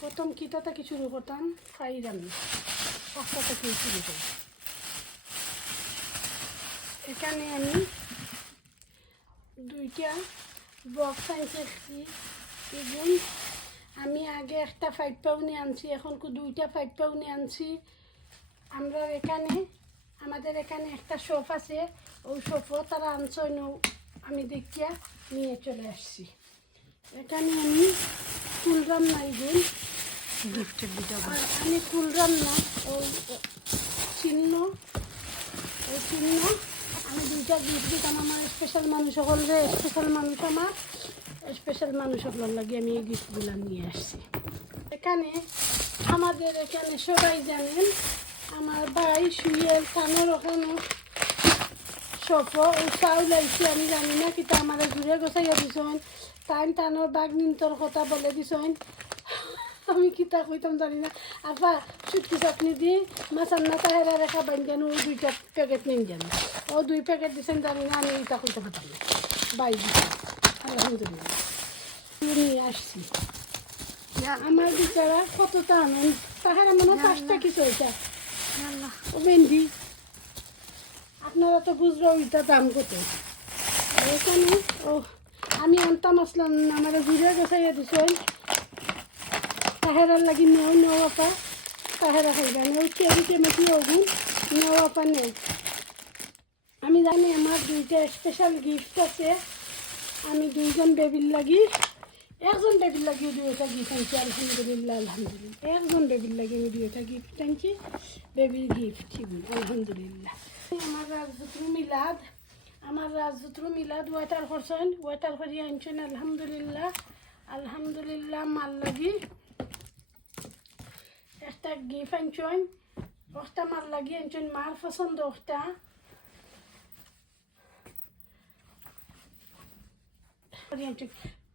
প্রথম কিতা থেকে শুরু করতাম ফ্রাই রান্না পাঁচটা থেকে শুরু এখানে আমি দুইটা বক্স আনছি এগুন আমি আগে একটা ফাইভ পাউনি আনছি, এখন দুইটা ফাইভ পাউনি আনছি। আমরা এখানে, আমাদের এখানে একটা শপ আছে, ওই শপও তারা আনছে আমি দেখিয়া নিয়ে চলে আসছি। এখানে আমি রান্না এগুন গিফটের দুটো আর আমি ফুল রান্না ও চিহ্ন ওই চিহ্ন। আমি দুইটা গিফট দিতাম আমার স্পেশাল মানুষ যে স্পেশাল মানুষ আমার স্পেশাল মানুষ সকলের লাগে আমি এই গিফটগুলো নিয়ে আসছি। এখানে আমাদের এখানে সবাই জানেন আমার ভাই শুয়ে কানের ওখানে সফ চাউল আইসি আমি জানি না কিন্তু আমার ঘুরে গোছাইয়া দিছেন টাইম টানোর বাঘ নিন্তর কথা বলে দিছেন আমি কিতা কইতাম জানি না। আফা সুটকি চাটনি দি মাসান্না তাহেরা রেখা বাইন্দেন ওই দুইটা প্যাকেট নিন যেন ও দুই প্যাকেট দিছেন জানি না আমি ইটা কইতে পারতাম না বাই দিছি। আলহামদুলিল্লাহ। নিয়ে আসছি। আমার বিচারা কতটা আনন্দ তাহারা মনে পাঁচটা কিছু হয়েছে ও ভেন্ডি আপনারা তো বুঝলো ওইটা দাম কত। এখানে, ও, আমি আনতাম আসলাম, আমার ঘুরে গোছাইয়া দিছেন তাহেরার লাগি নেও নেও আপা। তাহেরা খাইবা নেও চেরি কেমেটি ওগুন নেও আপা আমি জানি আমার দুইটা স্পেশাল গিফট আছে। আমি দুইজন বেবির লাগি একজন বেবির লাগি দুইটা গিফট আনছি আলহামদুলিল্লাহ আলহামদুলিল্লাহ। একজন বেবির লাগি আমি দুইটা গিফট আনছি বেবির গিফট আলহামদুলিল্লাহ। আমার রাজপুত্র মিলাদ, আমার রাজপুত্র মিলাদ ওয়েটার করছেন, ওয়েটার করিয়া আনছেন, আলহামদুলিল্লাহ। আলহামদুলিল্লাহ, মাল লাগি। একটা গিফট আনছেন, একটা মাল লাগি আনছেন, মার পছন্দ একটা। আনছেন।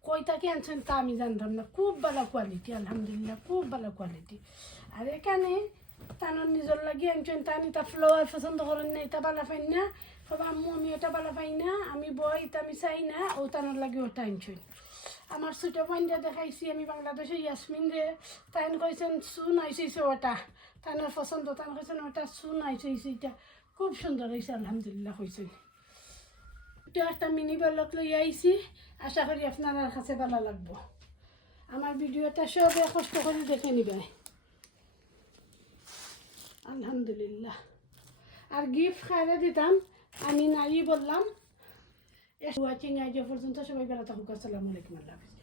কইটা কি আনছেন তা আমি জানতাম না। খুব ভালো কোয়ালিটি আলহামদুলিল্লাহ, খুব ভালো কোয়ালিটি আর এখানে তানোর নিজের লাগি আনছেন তানি তা ফ্লাওয়ার পছন্দ করেন না, এটা ভালো পাই না। সব আম্মু, আমি এটা ভালো পাই না, আমি বই এটা আমি চাই না, ও তানোর লাগি ওটা আনছেন। আমার ছোট বোনটা দেখাইছি, আমি বাংলাদেশে ইয়াসমিন রে তাই কইছেন, চুন আইসিছে ওটা। তানোর পছন্দ তান কইছেন, ওটা চুন আইসিছে, এটা খুব সুন্দর হয়েছে আলহামদুলিল্লাহ কইছেন। তো একটা মিনি ব্লগ লই আইছি। আশা করি আপনার কাছে ভালো লাগবো। আমার ভিডিওটা সবে কষ্ট করে দেখে নিবে। আলহামদুলিল্লাহ। আর গিফট খাইলে দিতাম, আমি নাই বললাম। ওয়াচিং আজ পর্যন্ত সবাই বেলা তখন আসসালামু আলাইকুম, আল্লাহ হাফিজ।